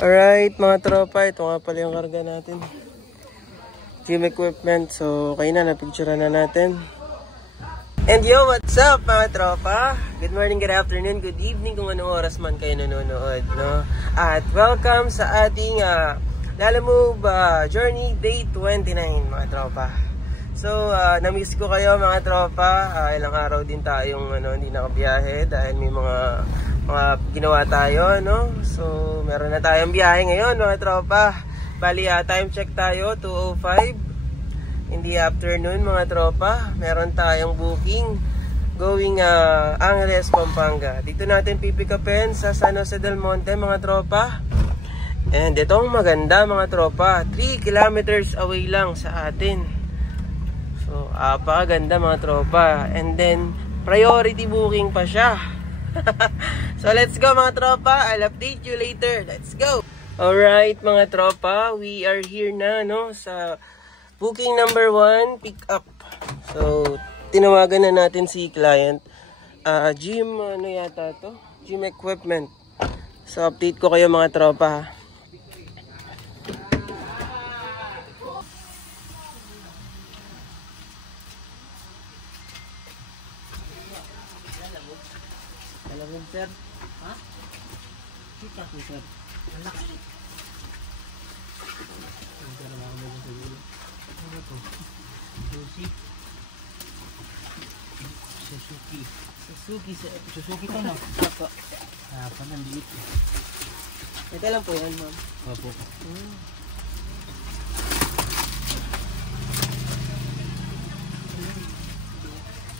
Alright mga tropa, ito nga pala yung karga natin. Gym equipment. So kayo na, napicturean na natin. And yo, what's up mga tropa? Good morning, good afternoon, good evening kung anong oras man kayo nanonood, no? At welcome sa ating Lalamove Journey Day 29 mga tropa. So na-miss ko kayo mga tropa. Ilang araw din tayong hindi nakabiyahe dahil may mga ginawa tayo, no? So meron na tayong biyahe ngayon mga tropa. Bali time check tayo 2:05 in the afternoon mga tropa. Meron tayong booking going Angeles, Pampanga. Dito natin pipikapin sa San Jose del Monte mga tropa. And itong maganda mga tropa, 3 kilometers away lang sa atin. So apakaganda mga tropa. And then priority booking pa siya. So let's go mga tropa, I'll update you later. Let's go. Alright mga tropa, we are here na, no, sa booking number 1, pick up. So tinawagan na natin si client. Gym yata to? Gym equipment. So update ko kayo mga tropa. Lalamove sir? Ha? Kita ko sir. Malaki. Ano to? Suzuki to no? Pa nandiit. Ito lang po yan ma'am. Opo.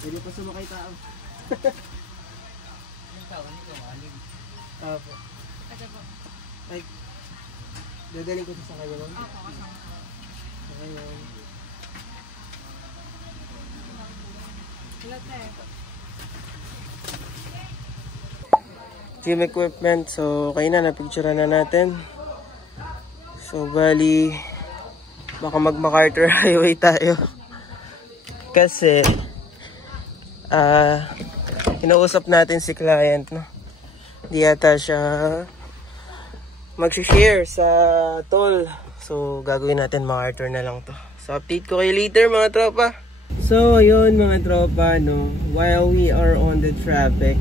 Pwede pa sumakay tao. Opo. Ay, dadaling ko sa kanya ma'am? Opo, kasama. Okay ma'am. Gym equipment. So kayo na, napicturean na natin. So bali baka mag-MacArthur Highway tayo. Kasi inausap natin si client, no? Di yata siya mag-share sa toll. So gagawin natin MacArthur na lang to. So update ko kayo later mga tropa. So ayun mga tropa, no, while we are on the traffic.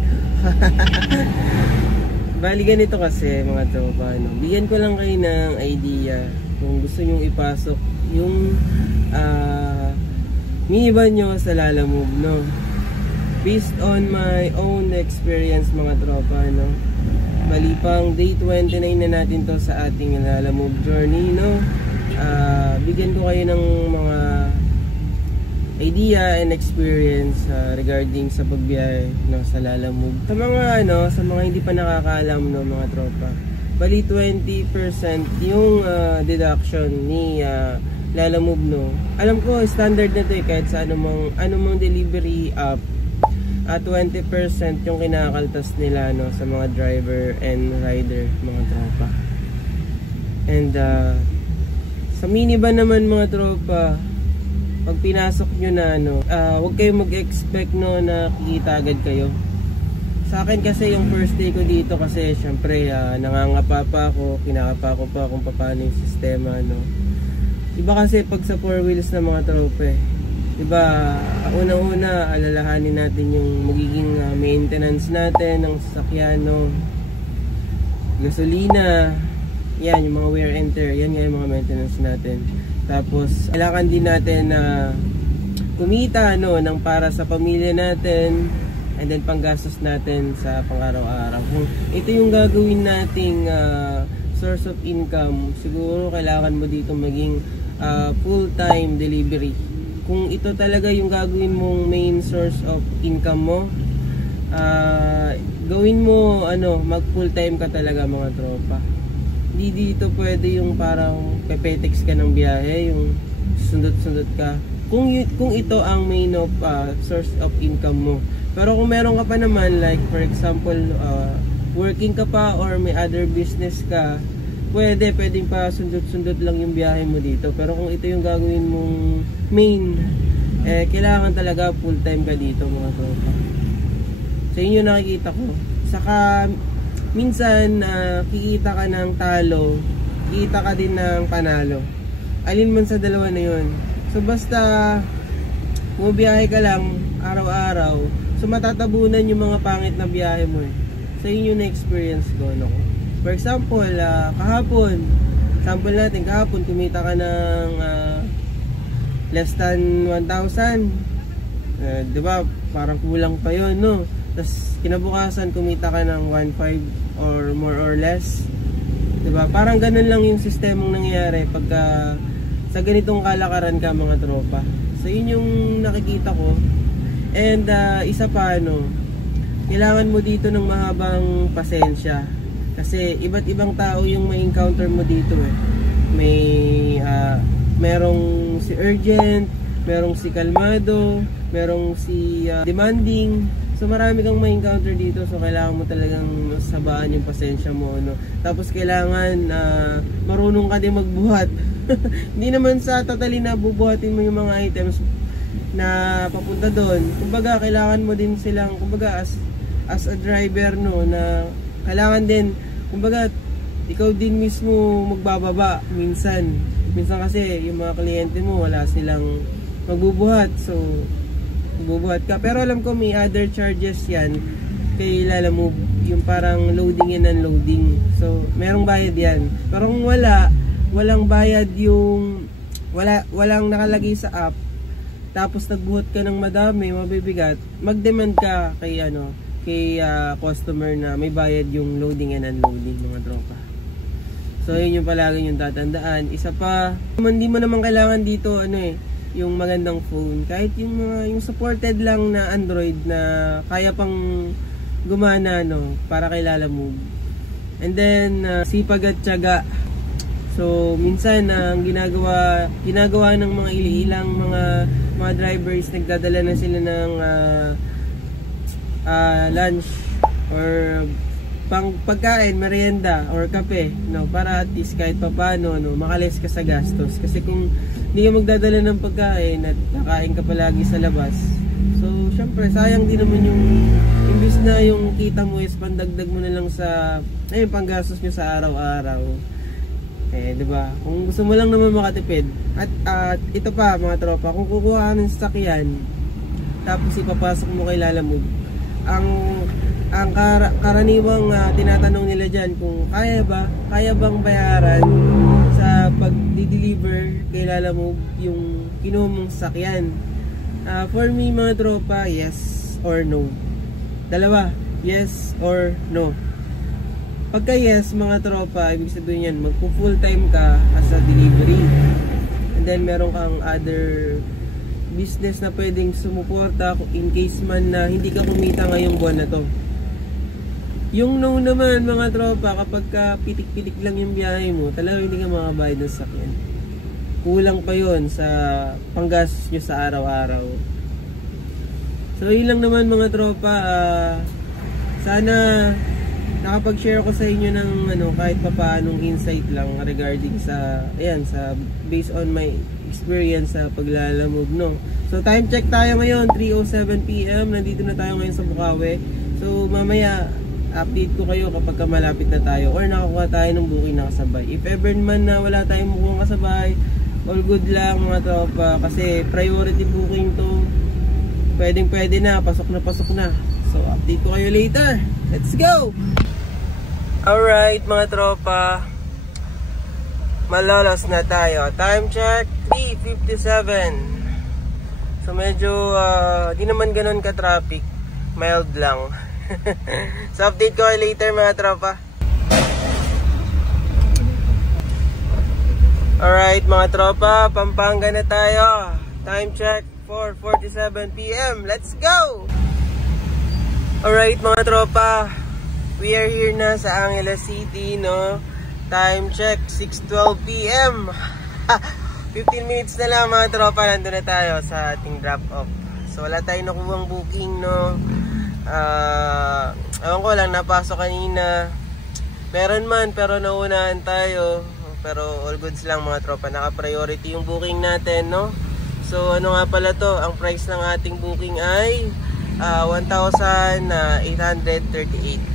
Bali ganito kasi mga tropa, no, bigyan ko lang kayo ng idea kung gusto nyong ipasok yung minivan nyo sa Lalamove, no. Based on my own experience mga tropa, no, bali pang day 29 na natin to sa ating Lalamove journey, no. Bigyan ko kayo ng mga idea and experience regarding sa pagbiyahe, no, sa Lalamove. Sa mga sa mga hindi pa nakakaalam, no, mga tropa, bali 20% yung deduction ni Lalamove, no. Alam ko standard na to kahit sa anumang delivery app. 20% yung kinakaltas nila, no, sa mga driver and rider mga tropa. And sa minivan naman mga tropa, pag pinasok nyo na, huwag kayong mag-expect, no, na kikita agad kayo. Sa akin kasi yung first day ko dito, kasi syempre nangangapa pa ako, kinakapa ko pa kung paano yung sistema, no. Iba kasi pag sa 4 wheels na mga tropa, diba, unang-una alalahanin natin yung magiging maintenance natin ng sasakyan, no. Gasolina, yan, yung mga wear and tear, yan nga yung mga maintenance natin. Tapos kailangan din natin na kumita, no, ng para sa pamilya natin, and then panggastos natin sa pang-araw-araw. Kung ito yung gagawin nating source of income, siguro kailangan mo dito maging full-time delivery. Kung ito talaga yung gagawin mong main source of income mo, gawin mo mag full-time ka talaga mga tropa. Hindi dito pwede yung parang pepetex ka ng biyahe, yung sundot-sundot ka. Kung ito ang main of source of income mo. Pero kung meron ka pa naman, like for example, working ka pa or may other business ka, pwedeng pa sundot-sundot lang yung biyahe mo dito. Pero kung ito yung gagawin mong main, kailangan talaga full time ka dito mga tropa. Sa inyo nakikita ko. Saka minsan kikita ka ng talo, kikita ka din ng panalo. Alin man sa dalawa na yun. So basta bumibiyahe ka lang araw-araw, so matatabunan yung mga pangit na biyahe mo eh. So yun yung na-experience ko, no? For example, kahapon, sample natin, kahapon kumita ka ng less than 1,000. Diba? Parang kulang pa yun, no? Tapos kinabukasan kumita ka ng 1,500 or more or less. Diba? Parang ganun lang yung sistemong nangyayari pagka sa ganitong kalakaran ka, mga tropa. So yun yung nakikita ko. And isa pa, no, kailangan mo dito ng mahabang pasensya. Kasi iba't ibang tao yung may encounter mo dito eh. Merong si urgent, merong si kalmado, merong si demanding. So marami kang may encounter dito. So kailangan mo talagang sabaan yung pasensya mo, no? Tapos kailangan marunong ka din magbuhat. Hindi naman sa totally na bubuhatin mo yung mga items na papunta doon. Kumbaga kailangan mo din silang, kumbaga as a driver, no, na kailangan din, kumbaga ikaw din mismo magbababa minsan kasi yung mga kliyente mo wala silang magbubuhat, so magbubuhat ka. Pero alam ko may other charges yan kay Lalamove, yung parang loading and unloading. So merong bayad yan. Pero kung walang bayad, yung walang nakalagay sa app, tapos nagbuhat ka ng madami, mabibigat, mag-demand ka kay customer na may bayad yung loading and unloading, mga tropa. So yun yung palagi yung tatandaan. Isa pa, hindi mo naman kailangan dito yung magandang phone, kahit yung supported lang na Android na kaya pang gumana, no, para kay Lalamove. And then sipag at tiyaga. So minsan ang ginagawa ng mga ilang mga drivers, nagdadala na sila ng lunch or pagkain, merienda or kape, no, para at least kahit papano, no, makalis ka sa gastos. Kasi kung hindi ka magdadala ng pagkain at nakain ka palagi sa labas, so syempre sayang din naman yung imbis na yung kita mo is pandagdag mo na lang sa panggastos nyo sa araw-araw. Diba? Kung gusto mo lang naman makatipid, at ito pa, mga tropa, kung kukuha ng sasakyan tapos ipapasok mo kay Lalamove, ang karaniwang tinatanong nila dyan kung kaya bang bayaran sa pag-deliver kay Lalamove yung kinuha mong sasakyan. For me, mga tropa, yes or no. Dalawa, yes or no. Pagka yes, mga tropa, ibig sabihin yan, magpo-full time ka as a delivery. And then meron kang other business na pwedeng sumuporta in case man na hindi ka kumita ngayong buwan na to. Yung no naman, mga tropa, kapag ka pitik-pitik lang yung biyahe mo, talagang hindi ka makabayad ng sakyan. Kulang pa yon sa panggastos nyo sa araw-araw. So yun lang naman, mga tropa. Sana nakapag-share ko sa inyo ng kahit papaanong insight lang regarding sa based on my experience sa paglalamove, no. So time check tayo ngayon, 3:07 PM. Nandito na tayo ngayon sa Bukawi. So mamaya update ko kayo kapag malapit na tayo or nakakuha tayo ng booking na kasabay. If ever man na wala tayong booking kasabay, all good lang, mga tropa, kasi priority booking to. Pwede na, pasok na. So update ko kayo later. Let's go! Alright, mga tropa, malolos na tayo. Time check, 3:57. So medyo di naman ganun ka-traffic, mild lang. So update ko kayo later, mga tropa. Alright, mga tropa, Pampanga na tayo. Time check, 4:47 PM. Let's go! Alright, mga tropa, we are here na sa Angeles City, no? Time check, 6:12 PM. 15 minutes na lang, mga tropa, nandun na tayo sa ating drop-off. So wala tayong nakuhang booking, no? Ewan ko lang, napasok kanina. Meron man, pero naunahan tayo. Pero all goods lang, mga tropa. Naka-priority yung booking natin, no? So ano nga pala to, ang price ng ating booking ay 1,838,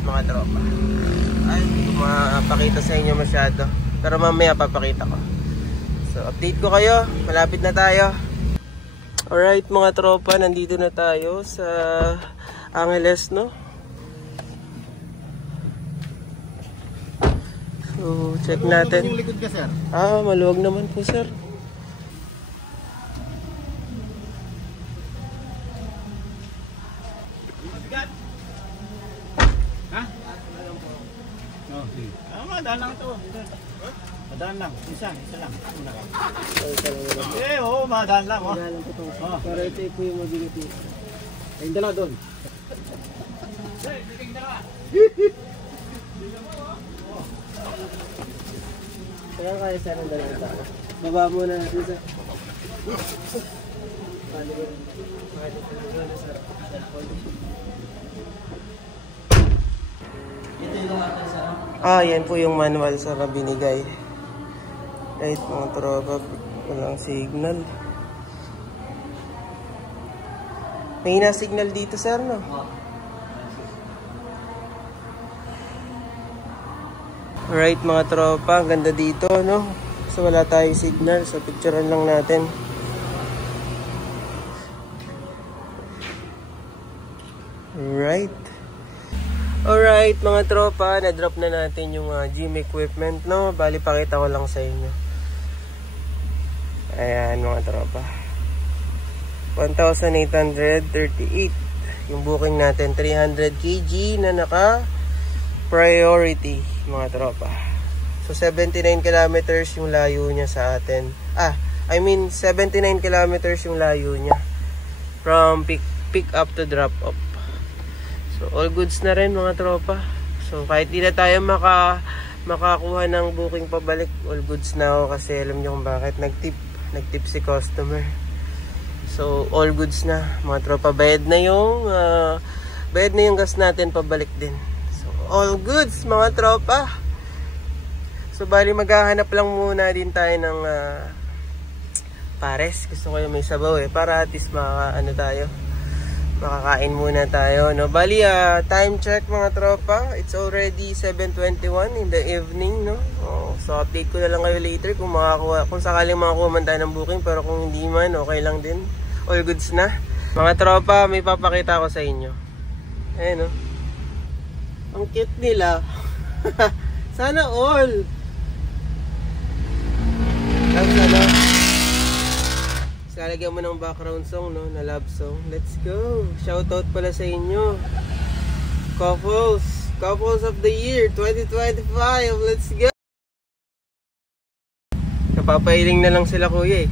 mga tropa. Ay, hindi ko mapakita sa inyo masyado. Pero mamaya papakita ko. So, update ko kayo. Malapit na tayo. Alright mga tropa, nandito na tayo sa Angeles, no? So, check natin. Yung likod ka, sir? Maluwag naman po, sir. Ha? Madaan lang ito. Madaan lang. Isa lang. Madaan lang. Para ito po yung mabigat nito. Ayun dala doon. Kaya sana ng dalawang tao. Baba muna natin sa... Yan po yung manual sa binigay. Right mga tropa, walang signal. May na-signal dito, sir, no? Alright mga tropa, ang ganda dito, no? So wala tayong signal, so picturean lang natin. Alright mga tropa, na-drop na natin yung gym equipment, no? Bali, pakita ko lang sa inyo. Ayan mga tropa, 1,838 yung booking natin, 300 kg na naka priority mga tropa. So 79 kilometers yung layo niya sa atin. 79 kilometers yung layo niya from pick up to drop off. So all goods na rin mga tropa. So kahit di na tayo makakuha ng booking pabalik, all goods na ako kasi alam niyo kung bakit nagtip si customer. So all goods na mga tropa. Bayad na yung gas natin pabalik din. So all goods mga tropa. So bali maghahanap lang muna din tayo ng pares. Gusto ko yung may sabaw para at least makakain muna tayo, no? Bali, time check mga tropa. It's already 7:21 in the evening, no? So update ko na lang kayo later kung sakaling makakuha man tayo ng booking, pero kung hindi man, okay lang din. All goods na. Mga tropa, may papakita ko sa inyo. Ayan, no? Ang cute nila. Sana all. Lalagyan mo ng background song, no? Na love song. Let's go. Shoutout pala sa inyo. Couples of the year 2025. Let's go. Napapailing na lang sila, kuya eh.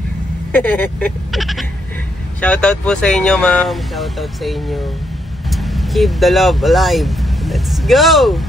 Shoutout po sa inyo, ma'am. Shoutout sa inyo. Keep the love alive. Let's go.